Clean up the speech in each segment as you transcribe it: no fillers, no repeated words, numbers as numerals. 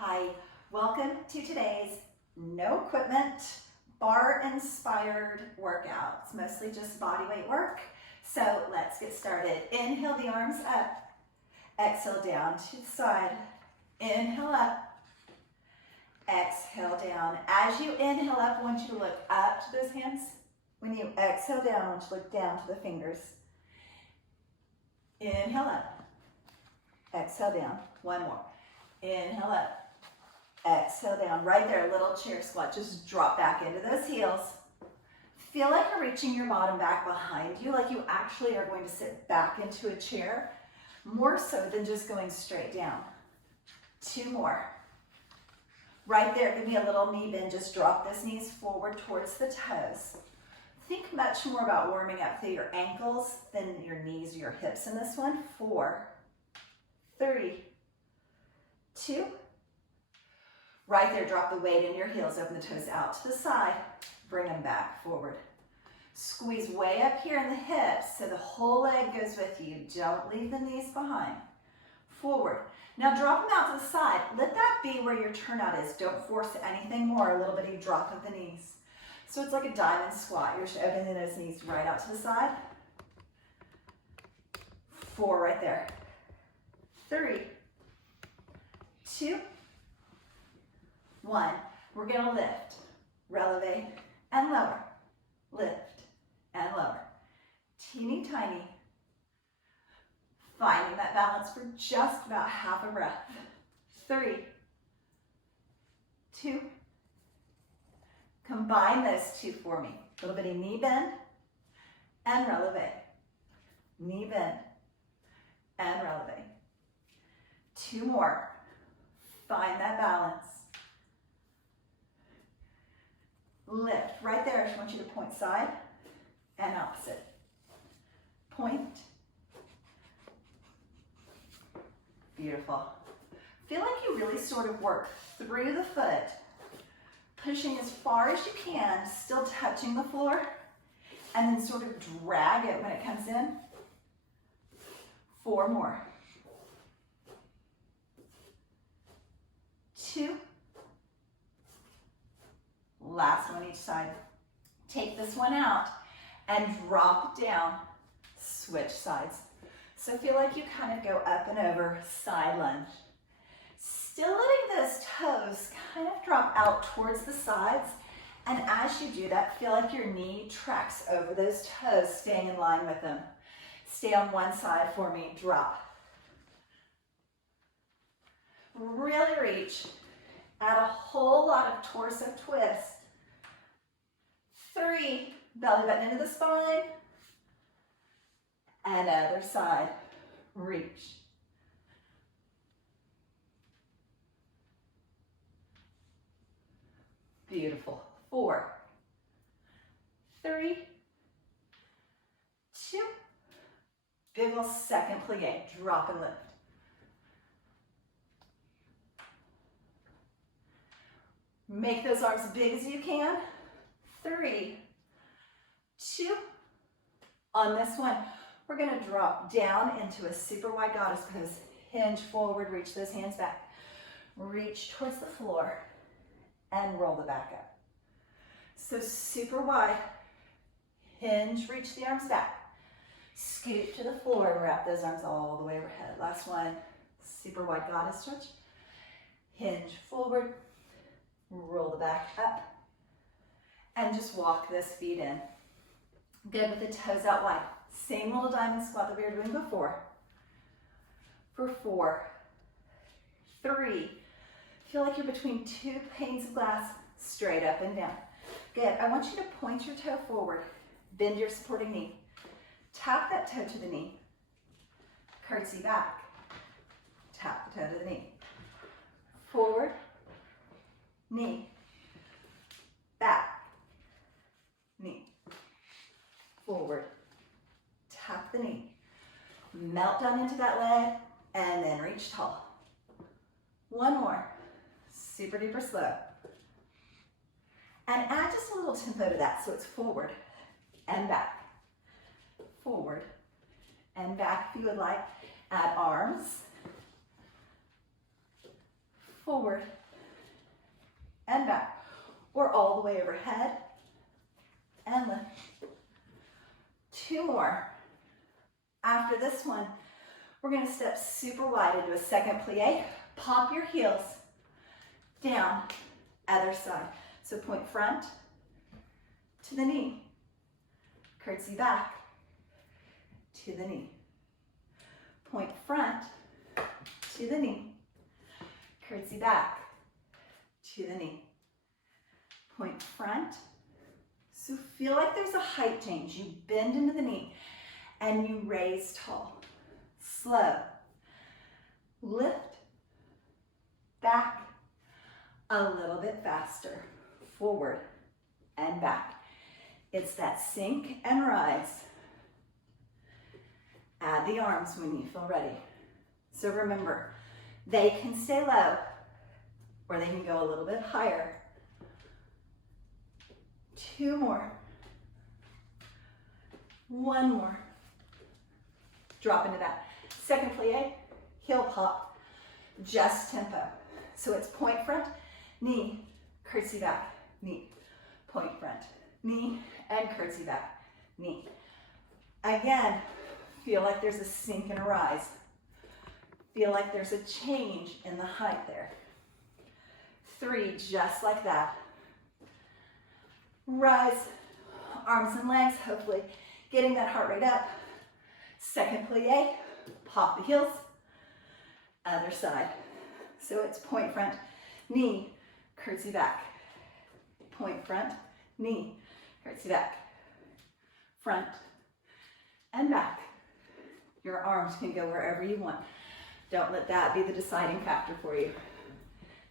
Hi, welcome to today's no equipment, bar inspired workout. It's mostly just body weight work. So let's get started. Inhale the arms up, exhale down to the side. Inhale up, exhale down. As you inhale up, I want you to look up to those hands. When you exhale down, I want you to look down to the fingers. Inhale up, exhale down. One more. Inhale up, exhale down. Right there, a little chair squat. Just drop back into those heels. Feel like you're reaching your bottom back behind you, like you actually are going to sit back into a chair, more so than just going straight down. Two more. Right there, give me a little knee bend. Just drop those knees forward towards the toes. Think much more about warming up through your ankles than your knees or your hips in this one. 4, 3, 2. Right there, drop the weight in your heels, open the toes out to the side, bring them back forward. Squeeze way up here in the hips so the whole leg goes with you. Don't leave the knees behind. Forward. Now drop them out to the side. Let that be where your turnout is. Don't force anything more, a little bitty drop of the knees. So it's like a diamond squat. You're just opening those knees right out to the side. 4 right there. 3, 2, 1. We're going to lift, releve, and lower. Lift and lower. Teeny tiny. Finding that balance for just about half a breath. 3, 2. Combine those two for me. A little bitty knee bend and releve. Knee bend and releve. 2 more. Find that balance. Lift. Right there, I just want you to point side and opposite. Point. Beautiful. Feel like you really sort of work through the foot, pushing as far as you can, still touching the floor, and then sort of drag it when it comes in. 4 more. 2. Last one each side. Take this one out and drop down. Switch sides. So feel like you kind of go up and over, side lunge. Still letting those toes kind of drop out towards the sides. And as you do that, feel like your knee tracks over those toes, staying in line with them. Stay on one side for me, drop. Really reach. Add a whole lot of torso twist. 3, belly button into the spine. And other side, reach. Beautiful. 4, 3, 2. Big ol' second plie, drop and lift. Make those arms as big as you can. 3, 2. On this one, we're going to drop down into a super wide goddess pose. Hinge forward, reach those hands back. Reach towards the floor and roll the back up. So super wide. Hinge, reach the arms back. Scoot to the floor, wrap those arms all the way overhead. Last one, super wide goddess stretch. Hinge forward, roll the back up, and just walk those feet in. Good with the toes out wide. Same little diamond squat that we were doing before. For 4, 3, feel like you're between 2 panes of glass, straight up and down. Good, I want you to point your toe forward, bend your supporting knee, tap that toe to the knee, curtsy back, tap the toe to the knee, forward, knee, back, knee, forward, tap the knee, melt down into that leg, and then reach tall. 1 more, super duper slow. And add just a little tempo to that, so it's forward and back, forward and back if you would like. Add arms, forward, and back. Or all the way overhead, and lift. 2 more. After this one, we're gonna step super wide into a second plie. Pop your heels down, other side. So point front to the knee. Curtsy back to the knee. Point front to the knee. Curtsy back to the knee. Point front. So feel like there's a height change. You bend into the knee and you raise tall. Slow. Lift. Back. A little bit faster. Forward and back. It's that sink and rise. Add the arms when you feel ready. So remember, they can stay low or they can go a little bit higher. 2 more. 1 more. Drop into that. Second plie, heel pop, just tempo. So it's point front, knee, curtsy back, knee, point front, knee, and curtsy back, knee. Again, feel like there's a sink and a rise. Feel like there's a change in the height there. 3, just like that. Rise, arms and legs, hopefully getting that heart rate up. Second plie, pop the heels, other side. So it's point front, knee, curtsy back. Point front, knee, curtsy back. Front and back. Your arms can go wherever you want. Don't let that be the deciding factor for you.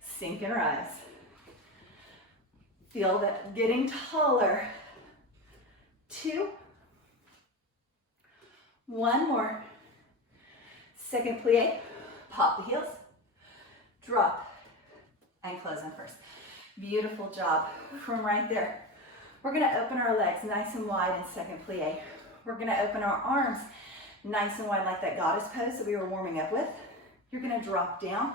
Sink and rise. Feel that getting taller. 2. 1 more. Second plie, pop the heels, drop, and close in first. Beautiful job. From right there, we're gonna open our legs nice and wide in second plie. We're gonna open our arms nice and wide like that goddess pose that we were warming up with. You're gonna drop down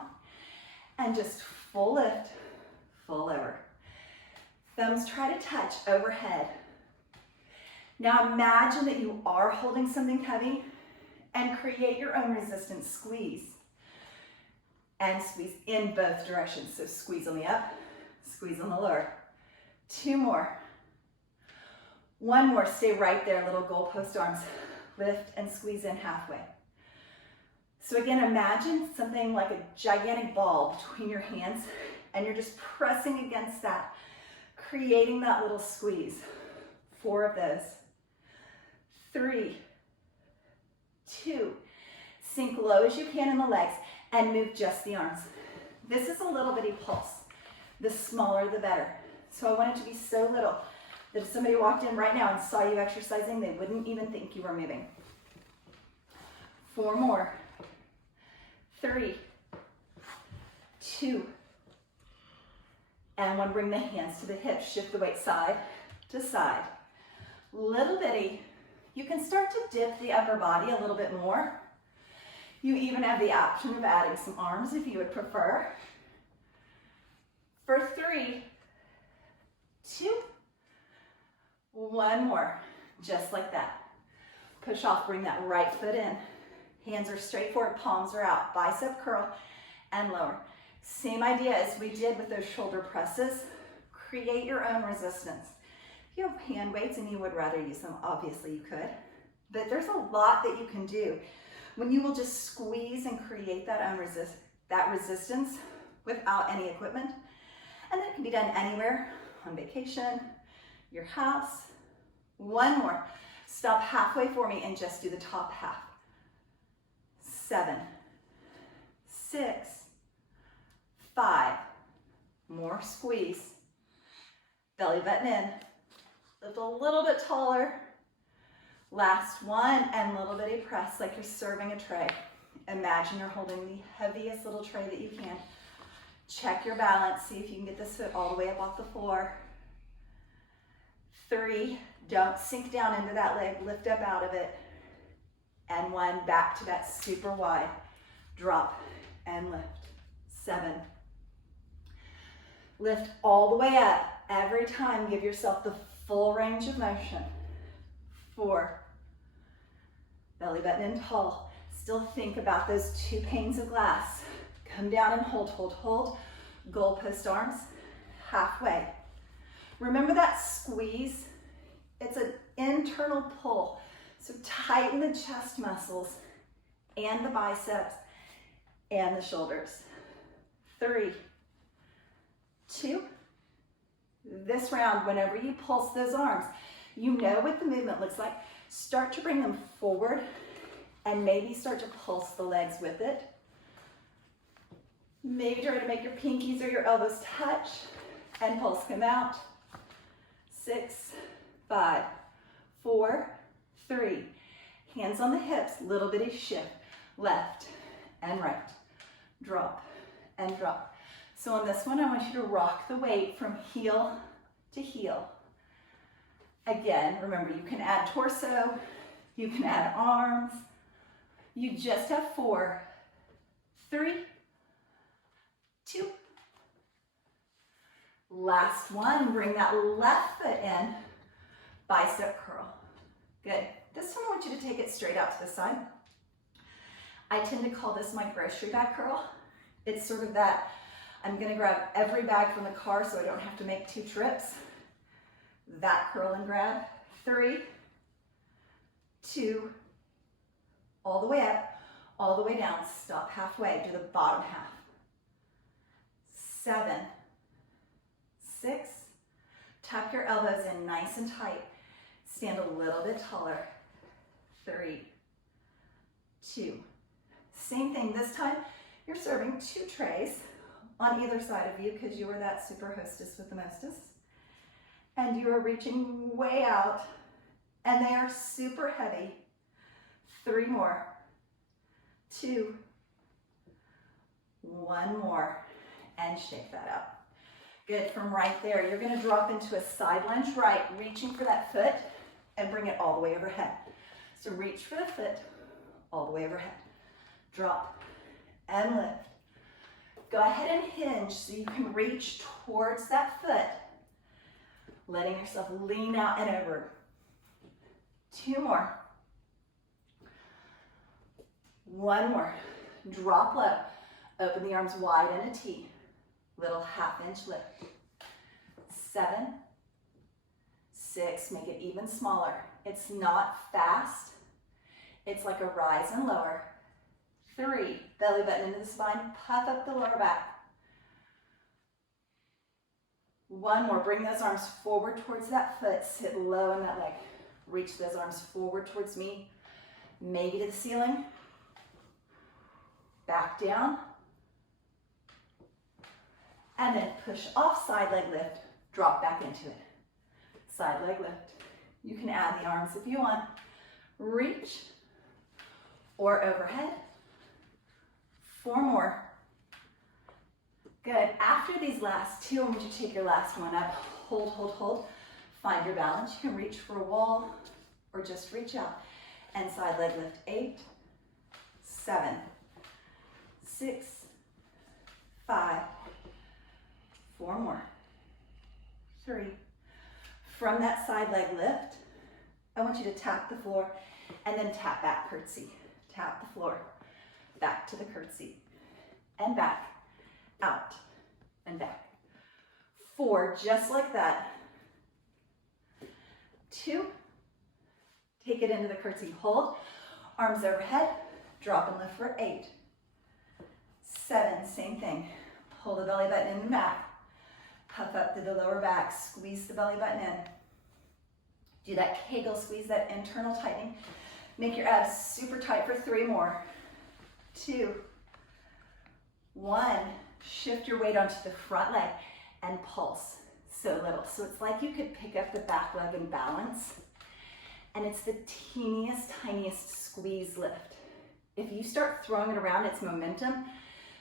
and just full lift, full over. Thumbs try to touch overhead. Now imagine that you are holding something heavy and create your own resistance. Squeeze. And squeeze in both directions. So squeeze on the up, squeeze on the lower. 2 more. 1 more, stay right there, little goalpost arms. Lift and squeeze in halfway. So again, imagine something like a gigantic ball between your hands and you're just pressing against that, creating that little squeeze. 4 of those. 3, 2, sink low as you can in the legs and move just the arms. This is a little bitty pulse. The smaller, the better. So I want it to be so little that if somebody walked in right now and saw you exercising, they wouldn't even think you were moving. 4 more. 3, 2, and 1. Bring the hands to the hips. Shift the weight side to side. Little bitty. You can start to dip the upper body a little bit more. You even have the option of adding some arms if you would prefer. For 3, 2, 1 more. Just like that. Push off, bring that right foot in. Hands are straight forward, palms are out. Bicep curl and lower. Same idea as we did with those shoulder presses. Create your own resistance. If you have hand weights and you would rather use them, obviously you could. But there's a lot that you can do when you will just squeeze and create that resistance without any equipment. And that can be done anywhere, on vacation, your house. 1 more. Stop halfway for me and just do the top half. 7, 6, 5. More squeeze. Belly button in. Lift a little bit taller. Last 1, and little bitty press like you're serving a tray. Imagine you're holding the heaviest little tray that you can. Check your balance. See if you can get this foot all the way up off the floor. 3, don't sink down into that leg. Lift up out of it. And 1, back to that super wide. Drop and lift. 7, Lift all the way up. Every time, give yourself the full range of motion. 4. Belly button in tall. Still think about those 2 panes of glass. Come down and hold, hold, hold. Goalpost arms, halfway. Remember that squeeze? It's an internal pull. So tighten the chest muscles and the biceps and the shoulders. 3, 2. This round, whenever you pulse those arms, you know what the movement looks like. Start to bring them forward and maybe start to pulse the legs with it. Maybe try to make your pinkies or your elbows touch and pulse them out. 6, 5, 4, 3. Hands on the hips, little bitty shift. Left and right. Drop and drop. So on this one, I want you to rock the weight from heel to heel. Again, remember, you can add torso, you can add arms. You just have 4, 3, 2. Last one, bring that left foot in, bicep curl. Good. This one I want you to take it straight out to the side. I tend to call this my grocery bag curl. It's sort of that, I'm gonna grab every bag from the car so I don't have to make 2 trips. That curl and grab. 3, 2, all the way up, all the way down. Stop halfway, do the bottom half. 7, 6, tuck your elbows in nice and tight. Stand a little bit taller. 3, 2. Same thing this time. You're serving 2 trays on either side of you because you are that super hostess with the mostest. And you are reaching way out and they are super heavy. 3 more. 2. 1 more. And shake that out. Good. From right there, you're going to drop into a side lunge right, reaching for that foot and bring it all the way overhead. So reach for the foot all the way overhead. Drop and lift. Go ahead and hinge so you can reach towards that foot, letting yourself lean out and over. 2 more. 1 more. Drop low. Open the arms wide in a T. Little half-inch lift. 7, 6, make it even smaller. It's not fast. It's like a rise and lower. 3, belly button into the spine, puff up the lower back. 1 more, bring those arms forward towards that foot, sit low in that leg. Reach those arms forward towards me, maybe to the ceiling. Back down. And then push off, side leg lift, drop back into it. Side leg lift. You can add the arms if you want. Reach or overhead. 4 more. Good. After these last 2, I want you to take your last one up. Hold, hold, hold. Find your balance. You can reach for a wall or just reach out. And side leg lift. 8, 7, 6, 5, 4 more. 3. From that side leg lift, I want you to tap the floor and then tap back, curtsy. Tap the floor, back to the curtsy, and back, out, and back. 4, just like that. 2, take it into the curtsy, hold, arms overhead, drop and lift for 8. 7, same thing. Pull the belly button in and back. Puff up to the lower back, squeeze the belly button in. Do that Kegel squeeze, that internal tightening. Make your abs super tight for 3 more. 2, 1. Shift your weight onto the front leg and pulse. So little. So it's like you could pick up the back leg and balance. And it's the teeniest, tiniest squeeze lift. If you start throwing it around, it's momentum.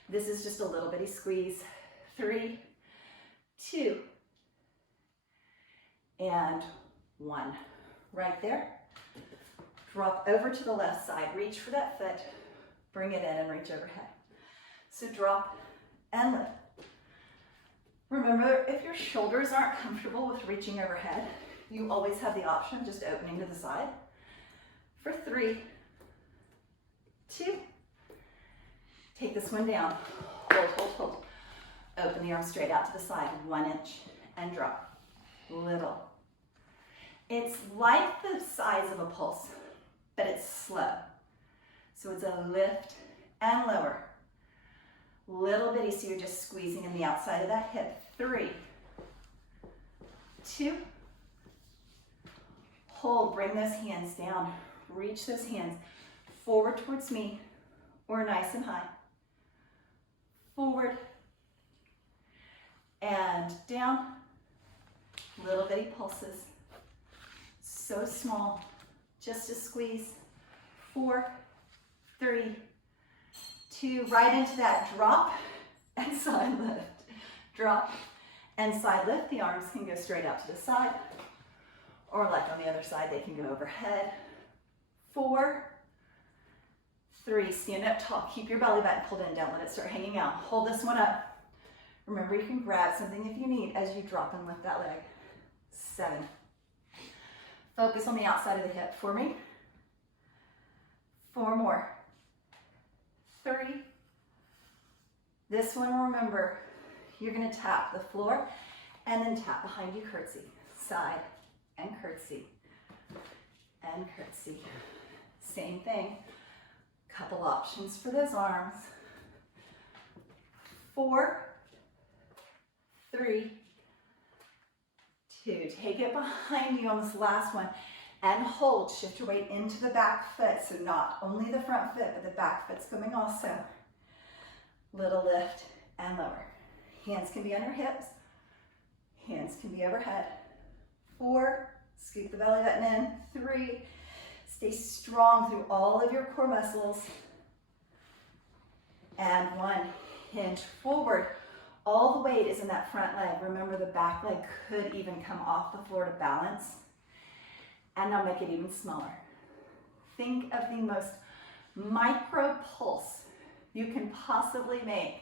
This is just a little bitty squeeze. 3, 2, and 1. Right there. Drop over to the left side. Reach for that foot. Bring it in and reach overhead. So drop and lift. Remember, if your shoulders aren't comfortable with reaching overhead, you always have the option of just opening to the side. For 3, 2, take this one down, hold, hold, hold. Open the arm straight out to the side, 1 inch, and drop, little. It's like the size of a pulse, but it's slow. So it's a lift and lower. Little bitty, so you're just squeezing in the outside of that hip. 3, 2, hold, bring those hands down. Reach those hands forward towards me or nice and high. Forward and down. Little bitty pulses. So small, just a squeeze. 4, 3, 2, right into that drop and side lift. Drop and side lift. The arms can go straight out to the side, or like on the other side, they can go overhead. 4, 3, stand up tall. Keep your belly button pulled in, don't let it start hanging out. Hold this one up. Remember, you can grab something if you need as you drop and lift that leg. 7. Focus on the outside of the hip for me. 4 more. 3. This one, remember, you're gonna tap the floor and then tap behind you, curtsy. Side and curtsy and curtsy. Same thing. Couple options for those arms. 4, 3, 2. Take it behind you on this last one and hold. Shift your weight into the back foot. So not only the front foot, but the back foot's coming also. Little lift and lower. Hands can be on your hips. Hands can be overhead. 4, scoop the belly button in. 3, stay strong through all of your core muscles. And 1, hinge forward. All the weight is in that front leg. Remember, the back leg could even come off the floor to balance. And now make it even smaller. Think of the most micro pulse you can possibly make.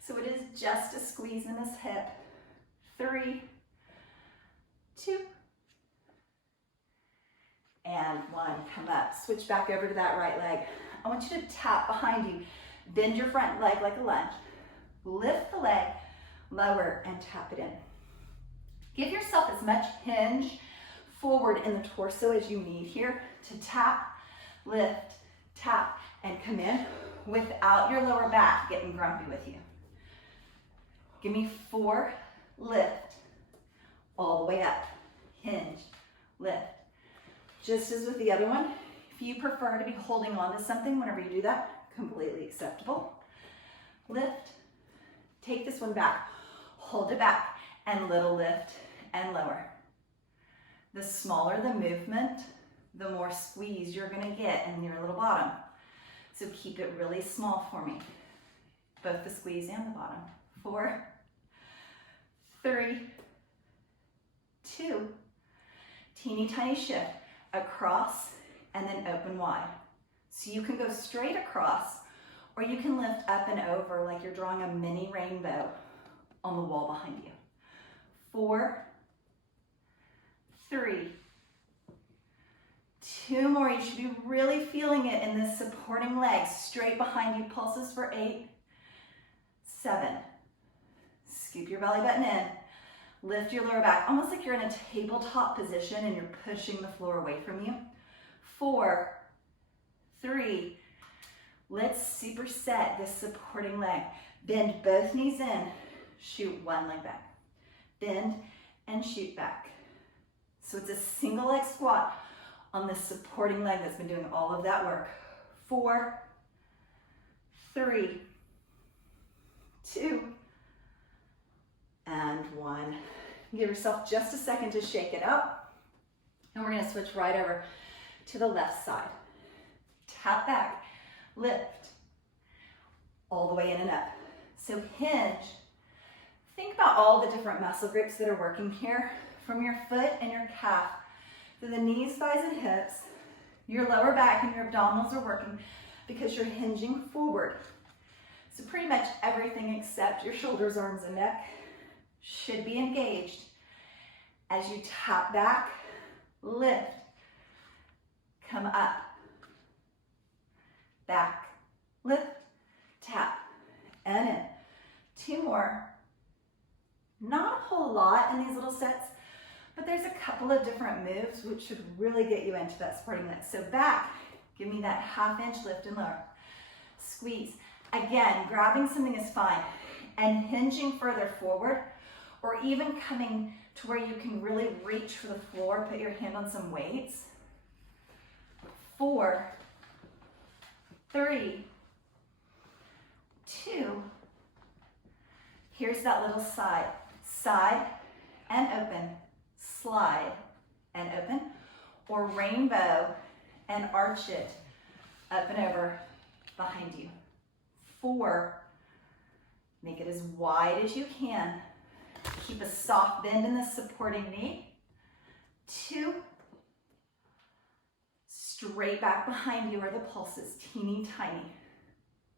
So it is just a squeeze in this hip. 3, 2, and 1. Come up. Switch back over to that right leg. I want you to tap behind you. Bend your front leg like a lunge. Lift the leg, lower, and tap it in. Give yourself as much hinge forward in the torso as you need here to tap, lift, tap, and come in without your lower back getting grumpy with you. Give me 4, lift, all the way up, hinge, lift. Just as with the other one, if you prefer to be holding on to something whenever you do that, completely acceptable. Lift, take this one back, hold it back, and little lift and lower. The smaller the movement, the more squeeze you're gonna get in your little bottom. So keep it really small for me, both the squeeze and the bottom. 4, 3, 2, teeny tiny shift across and then open wide. So you can go straight across, or you can lift up and over like you're drawing a mini rainbow on the wall behind you. 4, 3, 2 more. You should be really feeling it in this supporting leg. Straight behind you, pulses for 8, 7. Scoop your belly button in. Lift your lower back, almost like you're in a tabletop position and you're pushing the floor away from you. 4, 3, let's superset this supporting leg. Bend both knees in, shoot one leg back. Bend and shoot back. So it's a single leg squat on this supporting leg that's been doing all of that work. 4, 3, 2, and 1. Give yourself just a second to shake it out. And we're gonna switch right over to the left side. Tap back, lift, all the way in and up. So hinge. Think about all the different muscle groups that are working here, from your foot and your calf to the knees, thighs, and hips. Your lower back and your abdominals are working because you're hinging forward. So pretty much everything except your shoulders, arms, and neck should be engaged. As you tap back, lift, come up, back, lift, tap, and in. 2 more. Not a whole lot in these little sets, but there's a couple of different moves which should really get you into that supporting leg. So back, give me that 1/2 inch lift and lower. Squeeze. Again, grabbing something is fine, and hinging further forward, or even coming to where you can really reach for the floor, put your hand on some weights. 4, 3, 2. Here's that little side. Side and open, slide and open, or rainbow and arch it up and over behind you. 4, make it as wide as you can. Keep a soft bend in the supporting knee. 2, straight back behind you are the pulses, teeny tiny.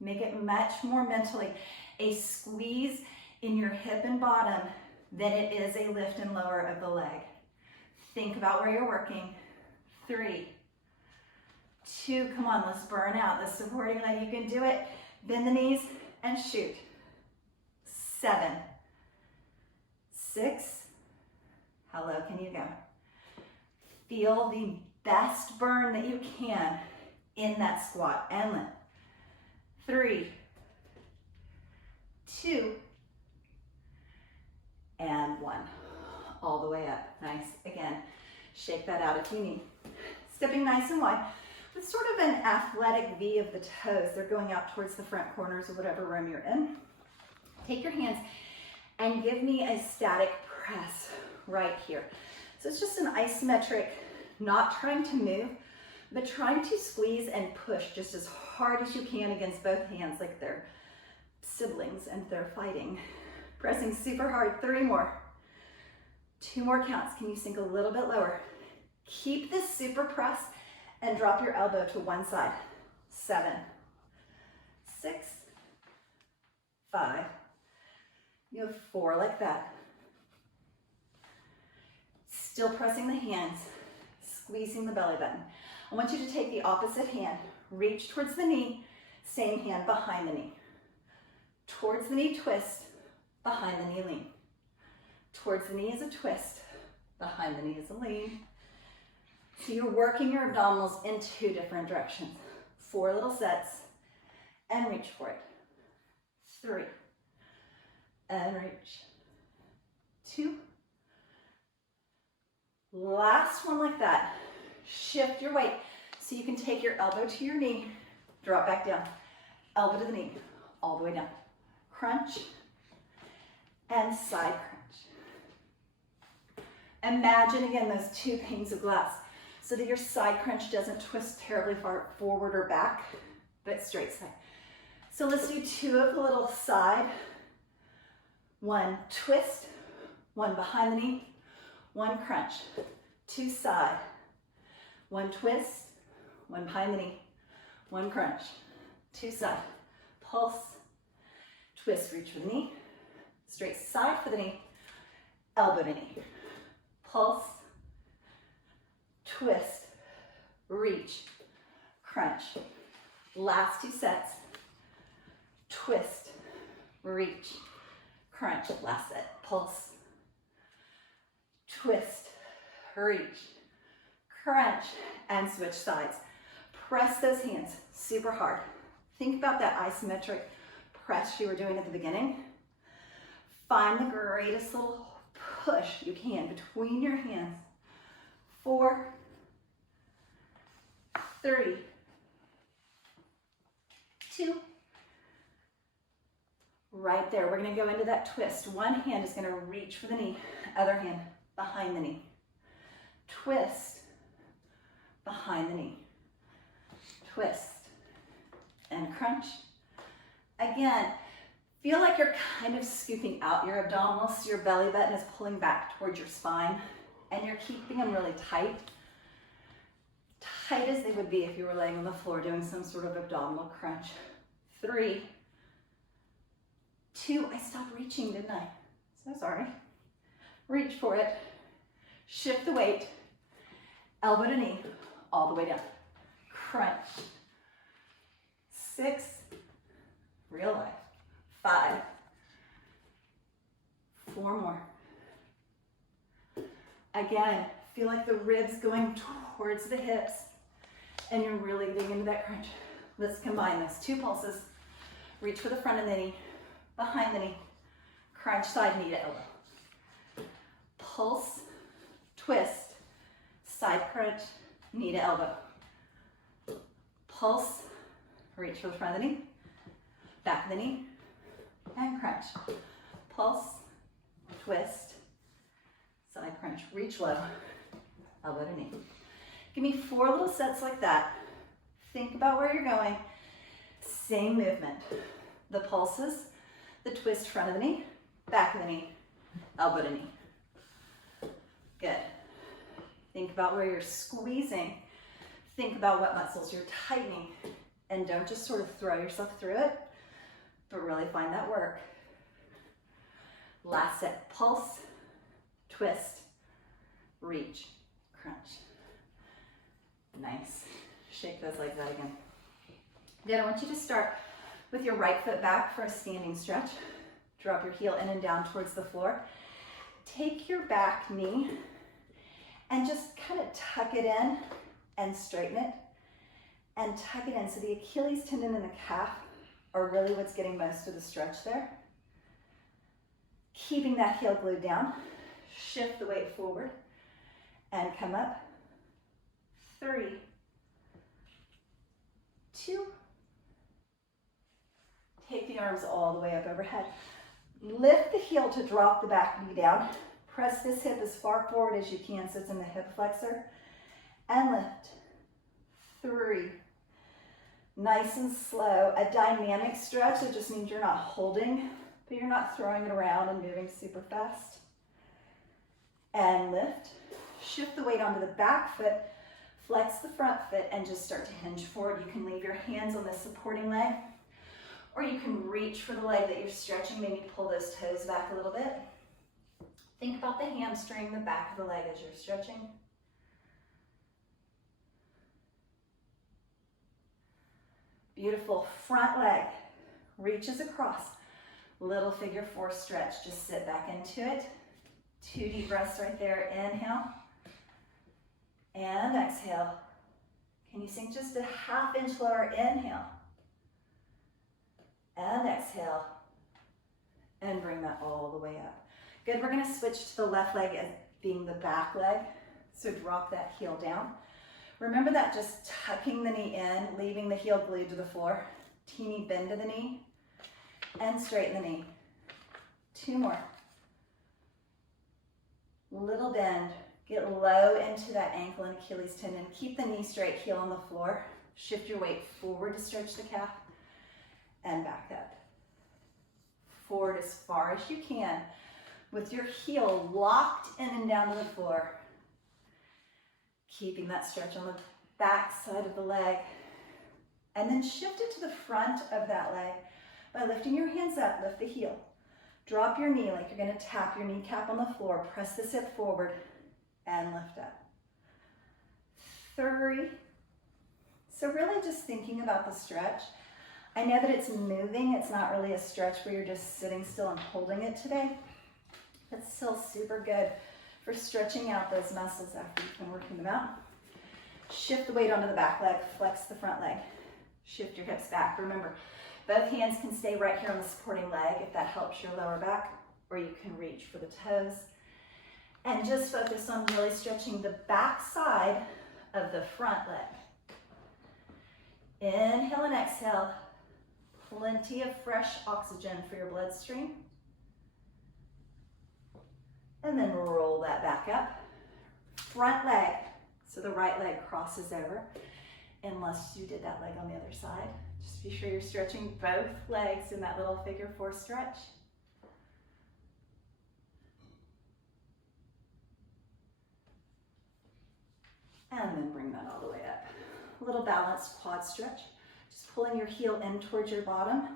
Make it much more mentally a squeeze in your hip and bottom than it is a lift and lower of the leg. Think about where you're working. 3, 2, come on, let's burn out the supporting leg. You can do it. Bend the knees and shoot. 7, 6, how low can you go? Feel the best burn that you can in that squat and lift. 3, 2, and 1. All the way up. Nice. Again, shake that out if you need. Stepping nice and wide with sort of an athletic V of the toes. They're going out towards the front corners of whatever room you're in. Take your hands and give me a static press right here. So it's just an isometric, not trying to move, but trying to squeeze and push just as hard as you can against both hands like they're siblings and they're fighting. Pressing super hard. 3 more. 2 more counts. Can you sink a little bit lower? Keep this super press and drop your elbow to one side. 7, 6, 5. You have 4 like that. Still pressing the hands, squeezing the belly button. I want you to take the opposite hand, reach towards the knee, same hand behind the knee. Towards the knee, twist, behind the knee, lean. Towards the knee is a twist, behind the knee is a lean. So you're working your abdominals in 2 different directions. 4 little sets, and reach for it. 3, and reach. 2. Last one like that. Shift your weight so you can take your elbow to your knee, drop back down. Elbow to the knee, all the way down. Crunch, and side crunch. Imagine again those 2 panes of glass so that your side crunch doesn't twist terribly far forward or back, but straight side. So let's do 2 of the little side. 1 twist, 1 behind the knee, 1 crunch. 2 side. 1 twist, 1 behind the knee, 1 crunch. 2 side. Pulse, twist, reach for the knee, straight side for the knee, elbow to knee. Pulse, twist, reach, crunch. Last 2 sets. Twist, reach, crunch. Last set. Pulse, twist, reach, crunch, and switch sides. Press those hands super hard. Think about that isometric press you were doing at the beginning. Find the greatest little push you can between your hands. 4, 3, 2. Right there, we're gonna go into that twist. One hand is gonna reach for the knee, other hand behind the knee. Twist, behind the knee. Twist, and crunch. Again, feel like you're kind of scooping out your abdominals so your belly button is pulling back towards your spine and you're keeping them really tight. Tight as they would be if you were laying on the floor doing some sort of abdominal crunch. 3, 2, I stopped reaching, didn't I? So sorry. Reach for it. Shift the weight. Elbow to knee, all the way down. Crunch. 6, real life. 5, 4 more. Again, feel like the ribs going towards the hips and you're really getting into that crunch. Let's combine this. 2 pulses. Reach for the front of the knee, behind the knee. Crunch side knee to elbow. Pulse, twist, side crunch, knee to elbow. Pulse, reach for the front of the knee, back of the knee, and crunch. Pulse, twist, side crunch, reach low, elbow to knee. Give me 4 little sets like that. Think about where you're going. Same movement. The pulses, the twist front of the knee, back of the knee, elbow to knee. Good. Think about where you're squeezing. Think about what muscles you're tightening. And don't just sort of throw yourself through it, but really find that work. Last set. Pulse, twist, reach, crunch. Nice. Shake those legs out again. Then I want you to start with your right foot back for a standing stretch. Drop your heel in and down towards the floor. Take your back knee and just kind of tuck it in and straighten it. And tuck it in. So the Achilles tendon and the calf are really what's getting most of the stretch there. Keeping that heel glued down. Shift the weight forward and come up. 3, 2. Take the arms all the way up overhead. Lift the heel to drop the back knee down. Press this hip as far forward as you can so it's in the hip flexor. And lift. 3. Nice and slow. A dynamic stretch, it just means you're not holding, but you're not throwing it around and moving super fast. And lift. Shift the weight onto the back foot. Flex the front foot and just start to hinge forward. You can leave your hands on the supporting leg, or you can reach for the leg that you're stretching. Maybe pull those toes back a little bit. Think about the hamstring, the back of the leg as you're stretching. Beautiful. Front leg reaches across. Little figure 4 stretch. Just sit back into it. 2 deep breaths right there. Inhale. And exhale. Can you sink just a ½ inch lower? Inhale. And exhale. And bring that all the way up. Good, we're gonna switch to the left leg as being the back leg. So drop that heel down. Remember that just tucking the knee in, leaving the heel glued to the floor. Teeny bend to the knee. And straighten the knee. 2 more. Little bend. Get low into that ankle and Achilles tendon. Keep the knee straight, heel on the floor. Shift your weight forward to stretch the calf. And back up. Forward as far as you can. With your heel locked in and down to the floor. Keeping that stretch on the back side of the leg. And then shift it to the front of that leg by lifting your hands up. Lift the heel. Drop your knee like you're going to tap your kneecap on the floor. Press this hip forward and lift up. 3. So really just thinking about the stretch. I know that it's moving. It's not really a stretch where you're just sitting still and holding it today. It's still super good for stretching out those muscles after you've been working them out. Shift the weight onto the back leg. Flex the front leg. Shift your hips back. Remember, both hands can stay right here on the supporting leg if that helps your lower back, or you can reach for the toes. And just focus on really stretching the back side of the front leg. Inhale and exhale. Plenty of fresh oxygen for your bloodstream. And then roll that back up. Front leg. So the right leg crosses over, unless you did that leg on the other side. Just be sure you're stretching both legs in that little figure 4 stretch. And then bring that all the way up. A little balanced quad stretch. Just pulling your heel in towards your bottom,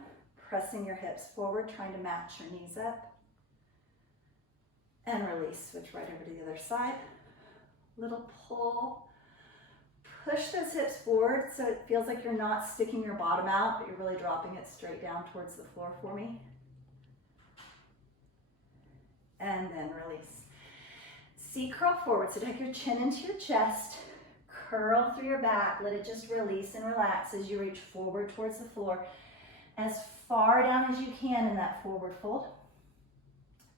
pressing your hips forward, trying to match your knees up. and release. Switch right over to the other side. Little pull. Push those hips forward so it feels like you're not sticking your bottom out, but you're really dropping it straight down towards the floor for me. And then release. See, curl forward. So tuck your chin into your chest. Curl through your back. Let it just release and relax as you reach forward towards the floor. As far down as you can in that forward fold.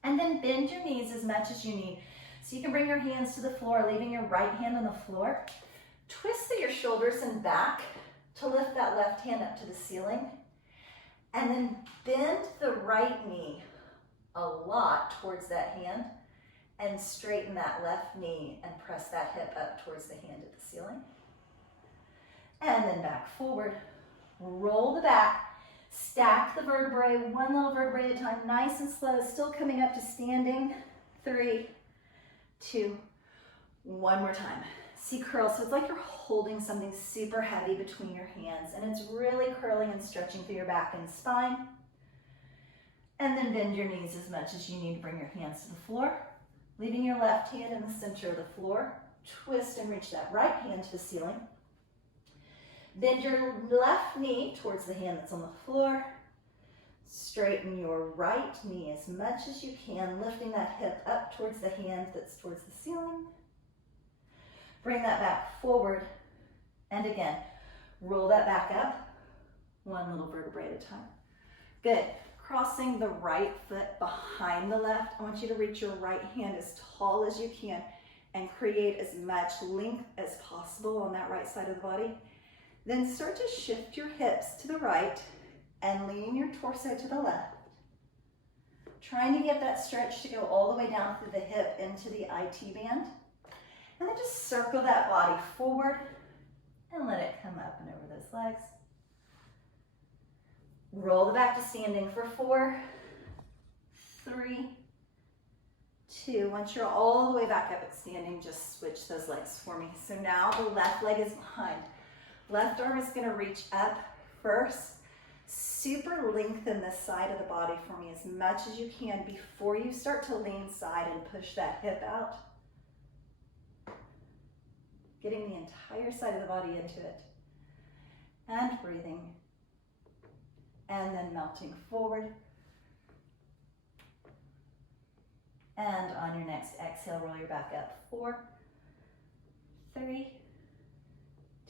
And then bend your knees as much as you need. So you can bring your hands to the floor, leaving your right hand on the floor. Twist through your shoulders and back to lift that left hand up to the ceiling. And then bend the right knee a lot towards that hand and straighten that left knee and press that hip up towards the hand at the ceiling. And then back forward. Roll the back. Stack the vertebrae, one little vertebrae at a time, nice and slow, still coming up to standing. 3, 2, one more time. See, curl, so it's like you're holding something super heavy between your hands, and it's really curling and stretching through your back and spine. And then bend your knees as much as you need to bring your hands to the floor, leaving your left hand in the center of the floor. Twist and reach that right hand to the ceiling. Bend your left knee towards the hand that's on the floor. Straighten your right knee as much as you can, lifting that hip up towards the hand that's towards the ceiling. Bring that back forward. And again, roll that back up, one little vertebrae at a time. Good. Crossing the right foot behind the left. I want you to reach your right hand as tall as you can and create as much length as possible on that right side of the body. Then start to shift your hips to the right and lean your torso to the left. Trying to get that stretch to go all the way down through the hip into the IT band. And then just circle that body forward and let it come up and over those legs. Roll the back to standing for 4, 3, 2. Once you're all the way back up at standing, just switch those legs for me. So now the left leg is behind. Left arm is going to reach up first. Super lengthen this side of the body for me as much as you can before you start to lean side and push that hip out. Getting the entire side of the body into it. And breathing. And then melting forward. And on your next exhale, roll your back up. 4, 3,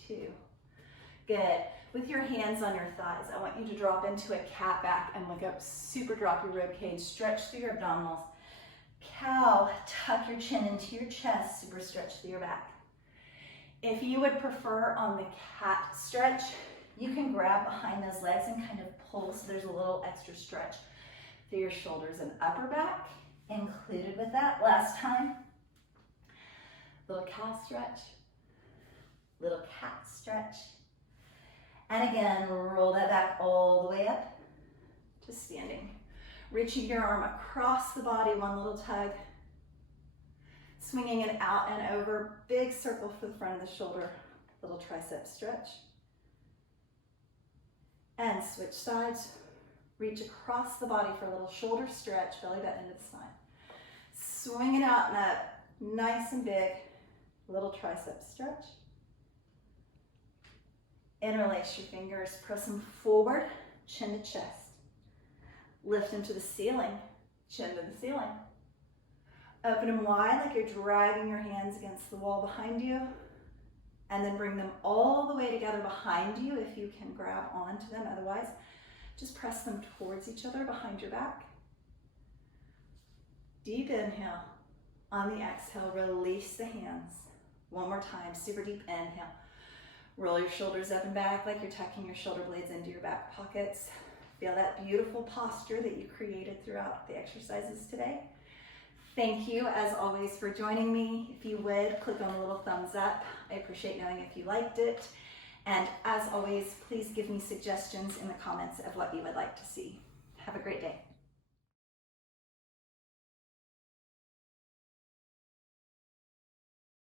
2. Good. With your hands on your thighs, I want you to drop into a cat back and look up. Super drop your rib cage. Stretch through your abdominals. Cow, tuck your chin into your chest. Super stretch through your back. If you would prefer on the cat stretch, you can grab behind those legs and kind of pull so there's a little extra stretch through your shoulders and upper back. Included with that, last time, little cow stretch, little cat stretch. And again, roll that back all the way up to standing. Reaching your arm across the body, one little tug. Swinging it out and over, big circle for the front of the shoulder, little tricep stretch. And switch sides. Reach across the body for a little shoulder stretch, belly button into the spine. Swing it out and up, nice and big, little tricep stretch. Interlace your fingers, press them forward, chin to chest. Lift them to the ceiling, chin to the ceiling. Open them wide like you're dragging your hands against the wall behind you. And then bring them all the way together behind you if you can grab onto them. Otherwise, just press them towards each other behind your back. Deep inhale. On the exhale, release the hands. One more time, super deep inhale. Roll your shoulders up and back like you're tucking your shoulder blades into your back pockets. Feel that beautiful posture that you created throughout the exercises today. Thank you, as always, for joining me. If you would, click on the little thumbs up. I appreciate knowing if you liked it. And as always, please give me suggestions in the comments of what you would like to see. Have a great day.